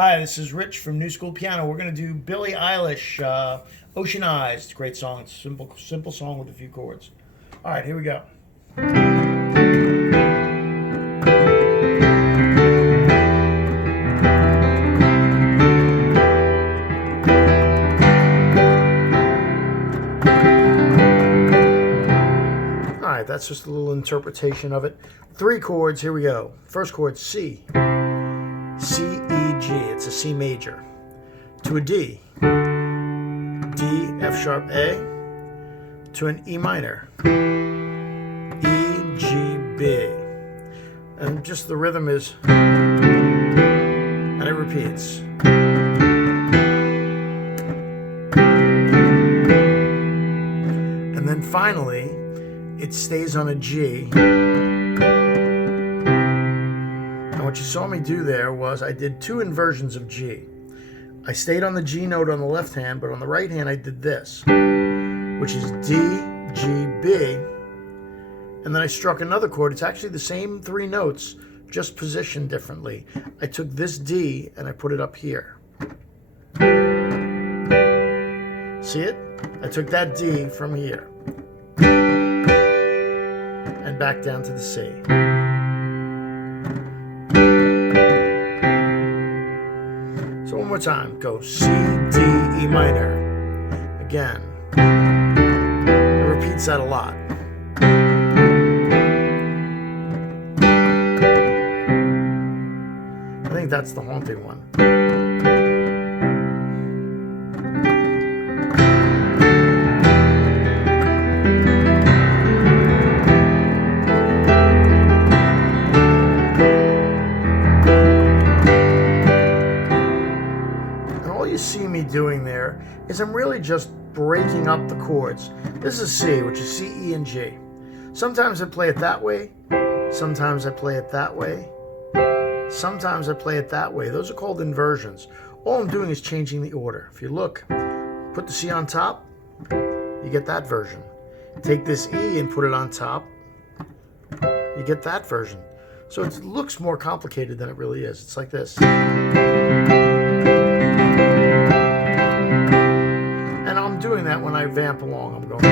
Hi, this is Rich from New School Piano. We're going to do Billie Eilish, Oceanized. Great song. It's a simple song with a few chords. All right, here we go. All right, that's just a little interpretation of it. 3 chords, here we go. First chord, C. C, E, G. It's a C major. To a D. D, F sharp, A. To an E minor. E, G, B. And just the rhythm is, and it repeats. And then finally, it stays on a G. And what you saw me do there was I did 2 inversions of G. I stayed on the G note on the left hand, but on the right hand I did this, which is D, G, B. And then I struck another chord. It's actually the same 3 notes, just positioned differently. I took this D and I put it up here. See it? I took that D from here and back down to the C. So one more time, go C, D, E minor. Again, it repeats that a lot. I think that's the haunting one. See me doing there is I'm really just breaking up the chords. This is C, which is C, E, and G. Sometimes I play it that way. Sometimes I play it that way. Sometimes I play it that way. Those are called inversions. All I'm doing is changing the order. If you look, put the C on top, you get that version. Take this E and put it on top, you get that version. So it looks more complicated than it really is. It's like this. Doing that when I vamp along. I'm going,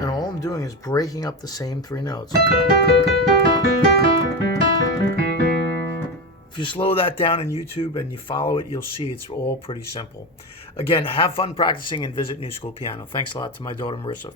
and all I'm doing is breaking up the same 3 notes. If you slow that down in YouTube and you follow it, you'll see it's all pretty simple. Again, have fun practicing and visit New School Piano. Thanks a lot to my daughter Marissa.